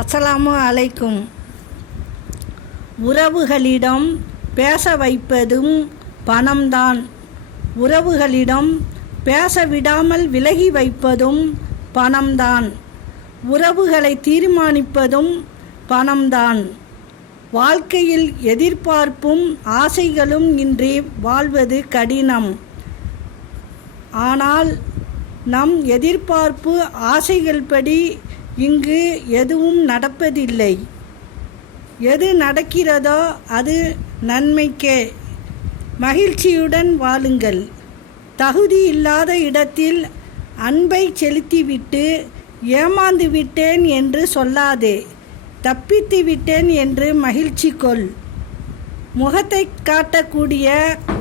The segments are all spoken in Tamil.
அஸ்ஸலாமு அலைக்கும். உறவுகளிடம் பேச வைப்பதும் பணம்தான். உறவுகளிடம் பேச விடாமல் விலகி வைப்பதும் பணம்தான். உறவுகளை தீர்மானிப்பதும் பணம்தான். வாழ்க்கையில் எதிர்பார்ப்பும் ஆசைகளும் இன்றி வாழ்வது கடினம். ஆனால் நம் எதிர்பார்ப்பு ஆசைகள் படி இங்கு எதுவும் நடப்பதில்லை. எது நடக்கிறதோ அது நன்மைக்கே. மகிழ்ச்சியுடன் வாழுங்கள். தகுதி இல்லாத இடத்தில் அன்பை செலுத்திவிட்டு ஏமாந்து விட்டேன் என்று சொல்லாதே. தப்பித்து விட்டேன் என்று மகிழ்ச்சி கொள். முகத்தை காட்டக்கூடிய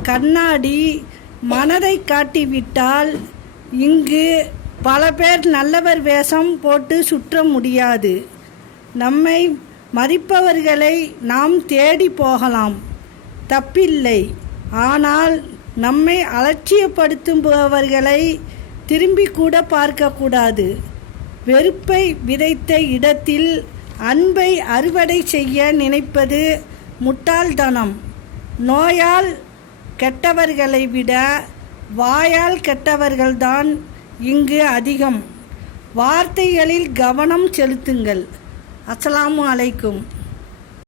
கண்ணாடி மனதை காட்டிவிட்டால் இங்கு பல பேர் நல்லவர் வேஷம் போட்டு சுற்ற முடியாது. நம்மை மதிப்பவர்களை நாம் தேடி போகலாம், தப்பில்லை. ஆனால் நம்மை அலட்சியப்படுத்துபவர்களை திரும்பி கூட பார்க்கக்கூடாது. வெறுப்பை விதைத்த இடத்தில் அன்பை அறுவடை செய்ய நினைப்பது முட்டாள்தனம். நோயால் கெட்டவர்களை விட வாயால் கெட்டவர்கள்தான் இங்கு அதிகம். வார்த்தைகளில் கவனம் செலுத்துங்கள். அஸ்ஸலாமு அலைக்கும்.